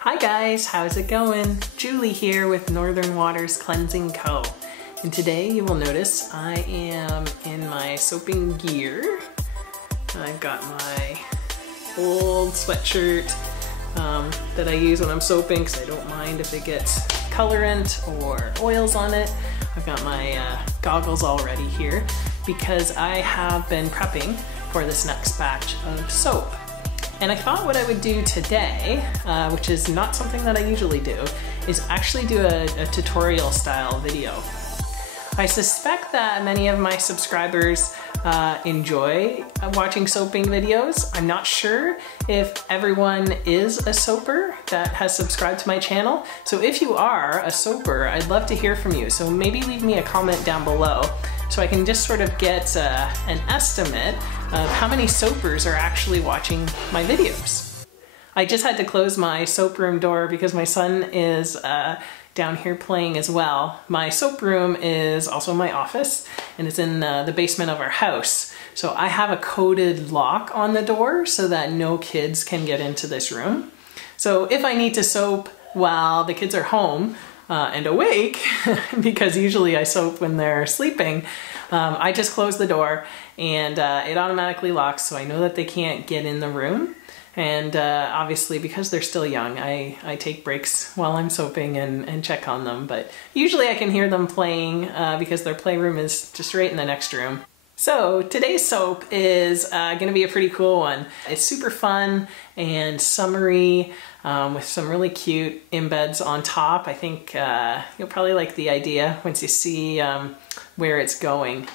Hi guys, how's it going? Julie here with Northern Waters Cleansing Co. And today you will notice I am in my soaping gear. I've got my old sweatshirt that I use when I'm soaping because I don't mind if it gets colorant or oils on it. I've got my goggles all ready here because I have been prepping for this next batch of soap. And I thought what I would do today, which is not something that I usually do, is actually do a tutorial style video. I suspect that many of my subscribers enjoy watching soaping videos. I'm not sure if everyone is a soaper that has subscribed to my channel. So if you are a soaper, I'd love to hear from you. So maybe leave me a comment down below so I can just sort of get an estimate of how many soapers are actually watching my videos. I just had to close my soap room door because my son is down here playing as well. My soap room is also my office and it's in the basement of our house. So I have a coded lock on the door so that no kids can get into this room. So if I need to soap while the kids are home and awake, because usually I soap when they're sleeping, I just close the door and it automatically locks so I know that they can't get in the room. And obviously because they're still young, I take breaks while I'm soaping and check on them. But usually I can hear them playing because their playroom is just right in the next room. So today's soap is gonna be a pretty cool one. It's super fun and summery with some really cute embeds on top. I think you'll probably like the idea once you see where it's going.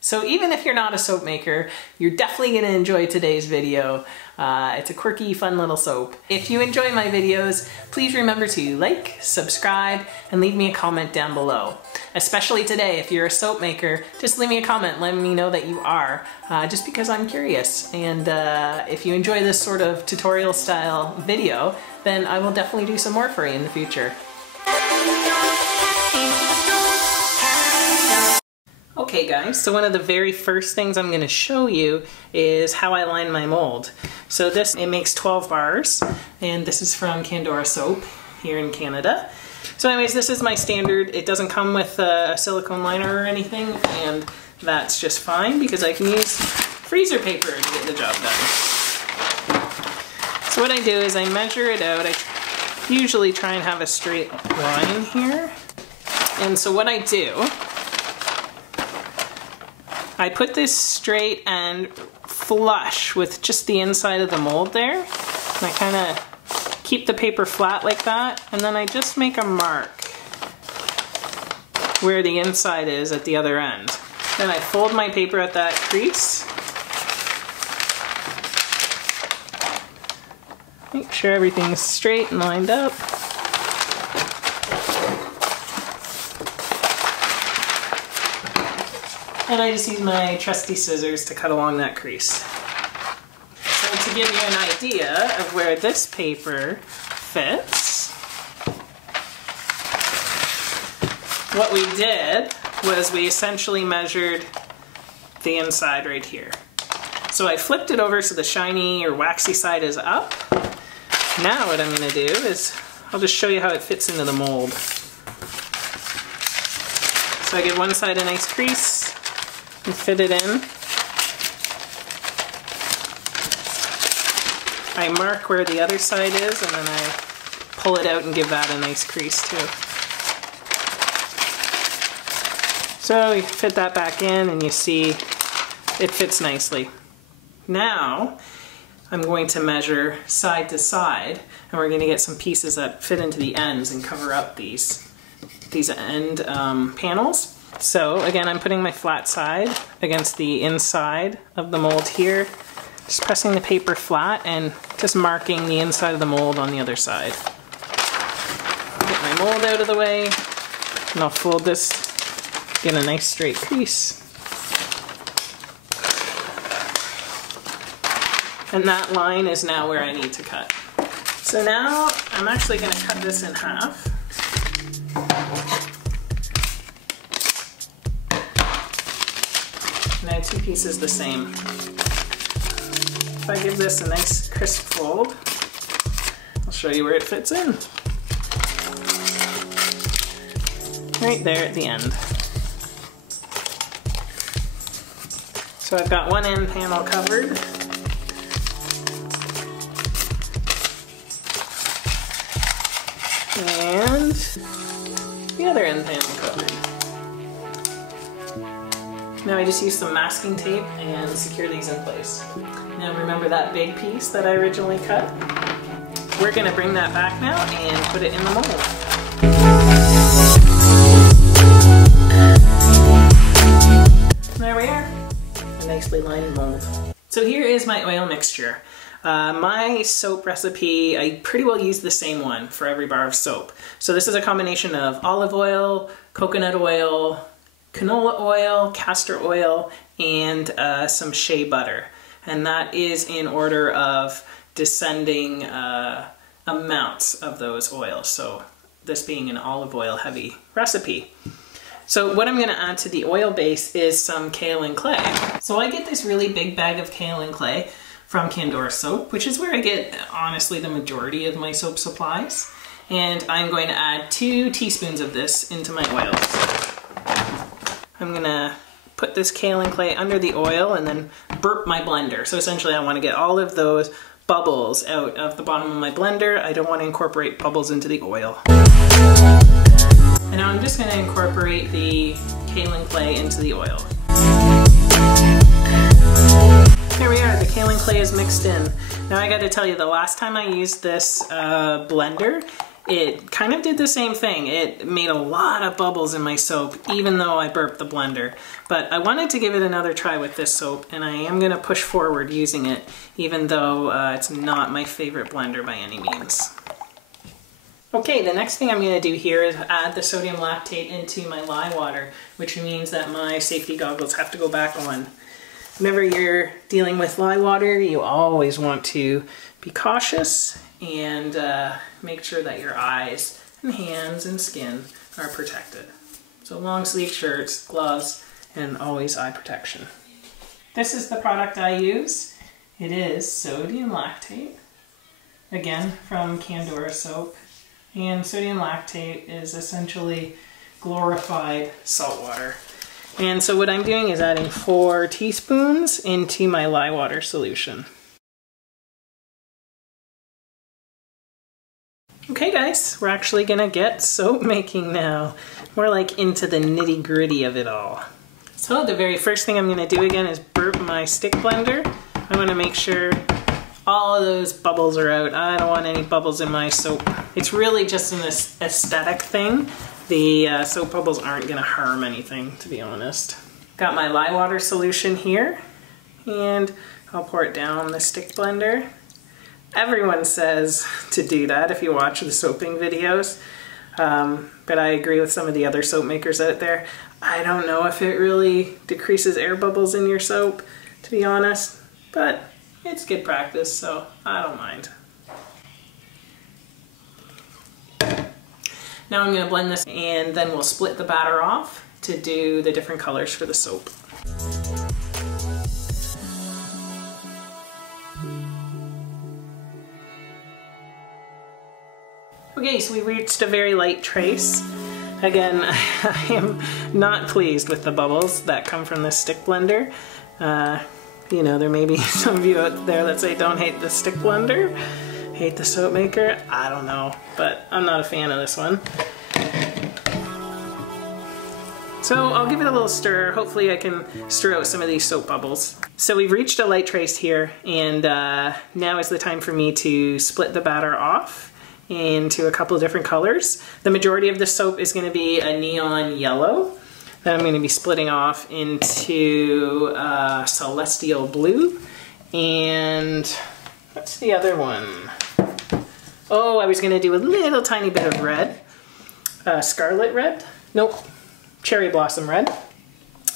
So even if you're not a soap maker, you're definitely gonna enjoy today's video. It's a quirky, fun little soap. If you enjoy my videos, please remember to like, subscribe, and leave me a comment down below. Especially today, if you're a soap maker, just leave me a comment letting me know that you are, just because I'm curious. And if you enjoy this sort of tutorial style video, then I will definitely do some more for you in the future. Okay guys, so one of the very first things I'm going to show you is how I line my mold. So it makes 12 bars, and this is from Candora Soap here in Canada. So anyways, this is my standard. It doesn't come with a silicone liner or anything, and that's just fine because I can use freezer paper to get the job done. So what I do is I measure it out. I usually try and have a straight line here. And so what I do, I put this straight and flush with just the inside of the mold there. And I kind of keep the paper flat like that, and then I just make a mark where the inside is at the other end. Then I fold my paper at that crease. Make sure everything's straight and lined up. And I just use my trusty scissors to cut along that crease. So to give you an idea of where this paper fits, what we did was we essentially measured the inside right here. So I flipped it over so the shiny or waxy side is up. Now what I'm going to do is I'll just show you how it fits into the mold. So I give one side a nice crease and fit it in. I mark where the other side is and then I pull it out and give that a nice crease too. So you fit that back in and you see it fits nicely. Now I'm going to measure side to side and we're going to get some pieces that fit into the ends and cover up these end panels. So again, I'm putting my flat side against the inside of the mold here, just pressing the paper flat and just marking the inside of the mold on the other side. Get my mold out of the way, and I'll fold this, get a nice straight crease. And that line is now where I need to cut. So now I'm actually going to cut this in half. And I have two pieces the same. if I give this a nice crisp fold, I'll show you where it fits in. Right there at the end. So I've got one end panel covered. And the other end panel covered. Now I just use some masking tape and secure these in place. Now remember that big piece that I originally cut? We're gonna bring that back now and put it in the mold. There we are, a nicely lined mold. So here is my oil mixture. My soap recipe, I pretty well use the same one for every bar of soap. So this is a combination of olive oil, coconut oil, canola oil, castor oil, and some shea butter. And that is in order of descending amounts of those oils. So this being an olive oil heavy recipe. So what I'm going to add to the oil base is some kaolin clay. So I get this really big bag of kaolin clay from Candora Soap, which is where I get, honestly, the majority of my soap supplies. And I'm going to add 2 teaspoons of this into my oils. I'm going to put this kaolin clay under the oil and then burp my blender. So essentially I want to get all of those bubbles out of the bottom of my blender. I don't want to incorporate bubbles into the oil. And now I'm just going to incorporate the kaolin clay into the oil. Here we are, the kaolin clay is mixed in. Now I got to tell you, the last time I used this blender, it kind of did the same thing. It made a lot of bubbles in my soap, even though I burped the blender. But I wanted to give it another try with this soap, and I am going to push forward using it, even though it's not my favorite blender by any means. Okay, the next thing I'm going to do here is add the sodium lactate into my lye water, which means that my safety goggles have to go back on. Whenever you're dealing with lye water, you always want to be cautious and make sure that your eyes and hands and skin are protected. So long sleeve shirts, gloves, and always eye protection. This is the product I use. It is sodium lactate, again from Candora Soap. And sodium lactate is essentially glorified salt water. And so what I'm doing is adding 4 teaspoons into my lye water solution. Okay guys, we're actually gonna get soap making now. We're like into the nitty gritty of it all. So the very first thing I'm gonna do again is burp my stick blender. I wanna make sure all of those bubbles are out. I don't want any bubbles in my soap. It's really just an aesthetic thing. The soap bubbles aren't gonna harm anything, to be honest. Got my lye water solution here, and I'll pour it down the stick blender. Everyone says to do that if you watch the soaping videos, but I agree with some of the other soap makers out there. I don't know if it really decreases air bubbles in your soap, to be honest, but it's good practice, so I don't mind. Now I'm going to blend this and then we'll split the batter off to do the different colors for the soap. Okay, so we reached a very light trace. Again, I am not pleased with the bubbles that come from this stick blender. You know, there may be some of you out there that say don't hate the stick blender, hate the soap maker. I don't know, but I'm not a fan of this one. So I'll give it a little stir. Hopefully I can stir out some of these soap bubbles. So we've reached a light trace here, and now is the time for me to split the batter off into a couple of different colors. The majority of the soap is going to be a neon yellow. Then I'm going to be splitting off into celestial blue, and what's the other one? Oh, I was going to do a little tiny bit of red. Scarlet red? Nope. Cherry blossom red.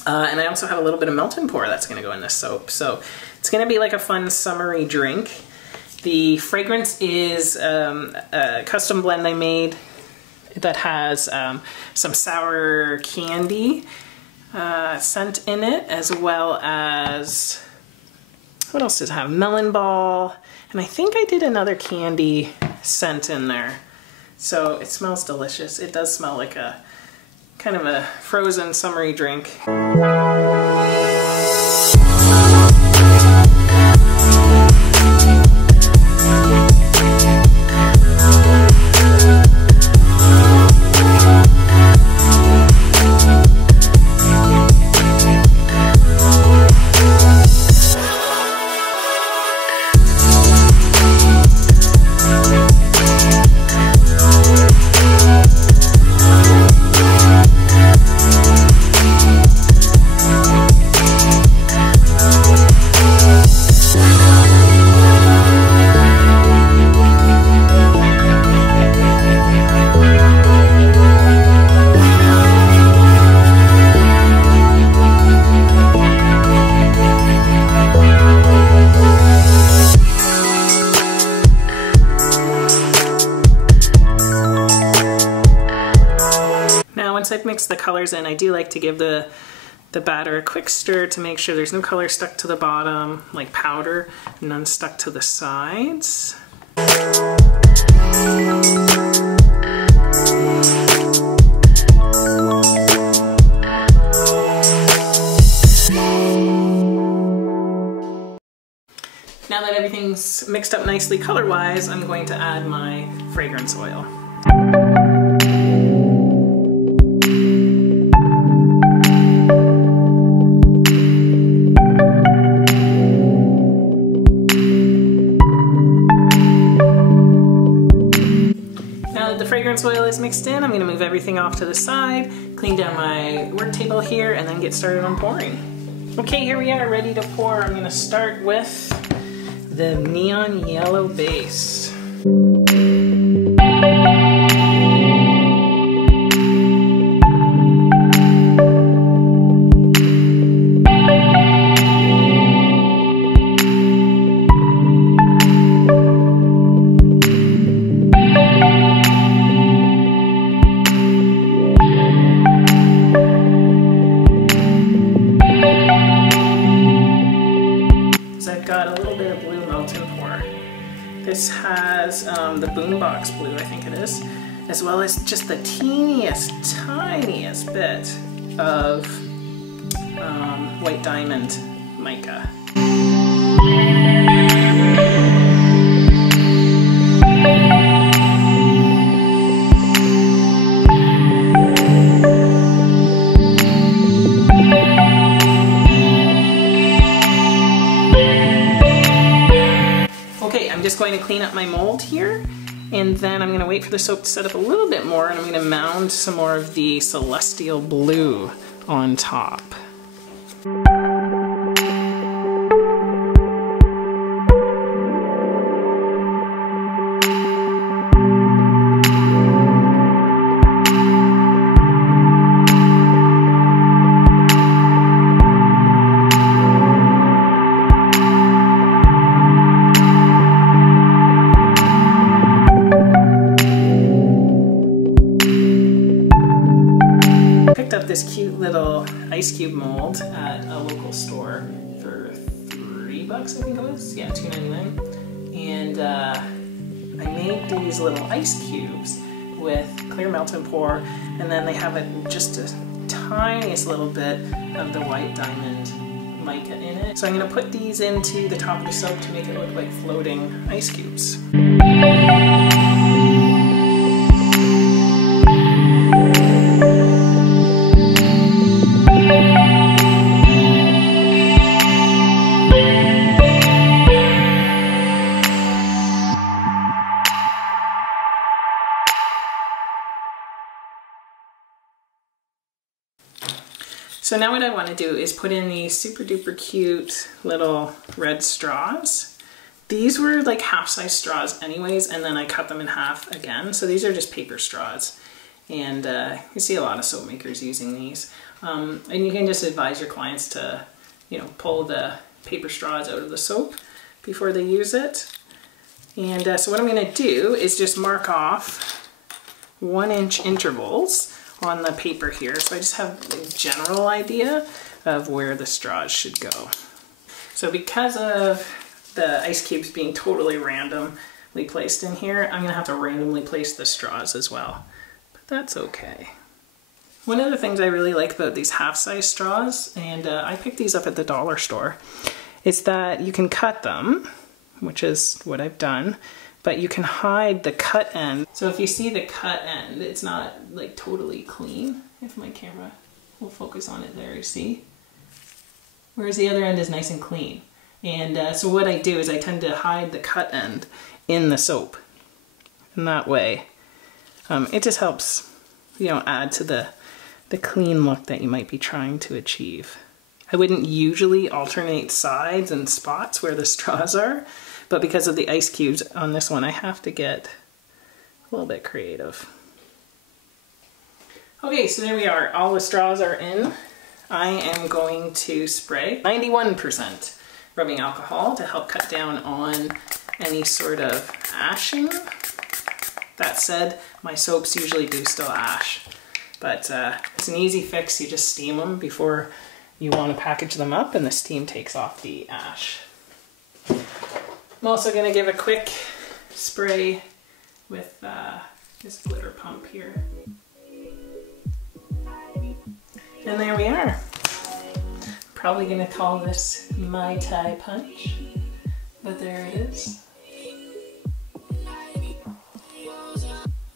And I also have a little bit of melt and pour that's going to go in this soap. So it's going to be like a fun summery drink. The fragrance is a custom blend I made that has some sour candy scent in it, as well as What else does it have? Melon ball. And I think I did another candy scent in there. So it smells delicious. It does smell like a kind of a frozen summery drink. Once I've mixed the colors in, I do like to give the batter a quick stir to make sure there's no color stuck to the bottom, like powder, and none stuck to the sides. Now that everything's mixed up nicely color-wise, I'm going to add my fragrance oil. Fragrance oil is mixed in, I'm going to move everything off to the side, clean down my work table here, and then get started on pouring. Okay, here we are ready to pour. I'm going to start with the neon yellow base. This has the boombox blue, I think it is, as well as just the teeniest, tiniest bit of white diamond mica. I'm just going to clean up my mold here, and then I'm going to wait for the soap to set up a little bit more, and I'm going to mound some more of the celestial blue on top. This cute little ice cube mold at a local store for $3, I think it was. Yeah, $2.99. And I made these little ice cubes with clear melt and pour, and then they have just a tiniest little bit of the white diamond mica in it. So I'm going to put these into the top of the soap to make it look like floating ice cubes. So now what I want to do is put in these super duper cute little red straws. These were like half-size straws anyways, and then I cut them in half again. So these are just paper straws. And you see a lot of soap makers using these. And you can just advise your clients to, pull the paper straws out of the soap before they use it. And so what I'm going to do is just mark off 1-inch intervals on the paper here, so I just have a general idea of where the straws should go. So because of the ice cubes being totally randomly placed in here, I'm gonna have to randomly place the straws as well, but that's okay. One of the things I really like about these half-size straws, and I picked these up at the dollar store, is that you can cut them, which is what I've done, but you can hide the cut end. So if you see the cut end, it's not like totally clean. If my camera will focus on it there, you see? Whereas the other end is nice and clean. And so what I do is I tend to hide the cut end in the soap. And that way, it just helps, you know, add to the clean look that you might be trying to achieve. I wouldn't usually alternate sides and spots where the straws are, but because of the ice cubes on this one, I have to get a little bit creative. Okay, so there we are. All the straws are in. I am going to spray 91% rubbing alcohol to help cut down on any sort of ashing. That said, my soaps usually do still ash. But it's an easy fix. You just steam them before you want to package them up, and the steam takes off the ash. I'm also going to give a quick spray with this glitter pump here. And there we are. Probably going to call this Mai Tai Punch, but there it is.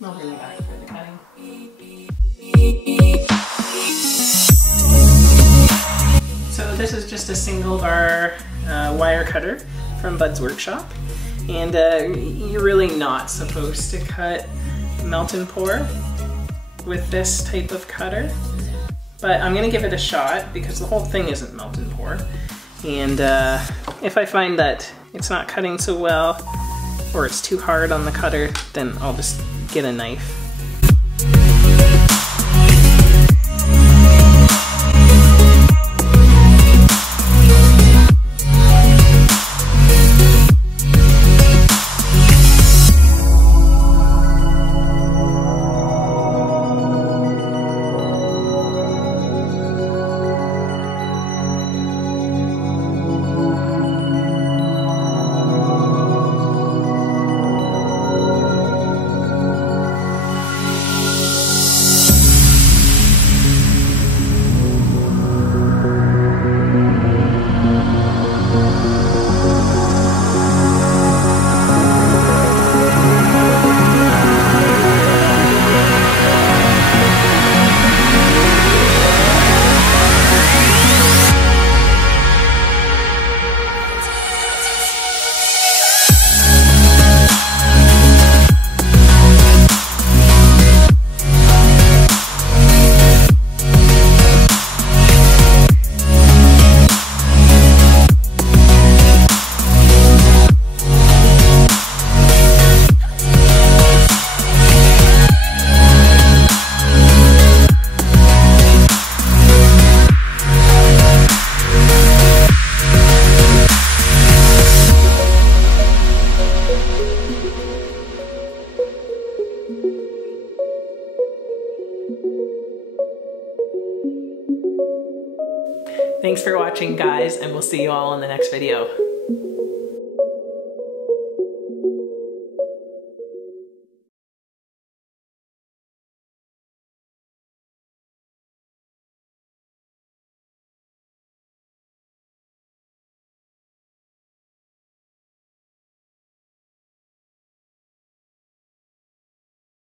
I'll bring it back for the cutting. So this is just a single bar wire cutter from Bud's Workshop, and you're really not supposed to cut melt and pour with this type of cutter, but I'm gonna give it a shot because the whole thing isn't melt and pour, and if I find that it's not cutting so well or it's too hard on the cutter, then I'll just get a knife. Thanks for watching, guys, and we'll see you all in the next video.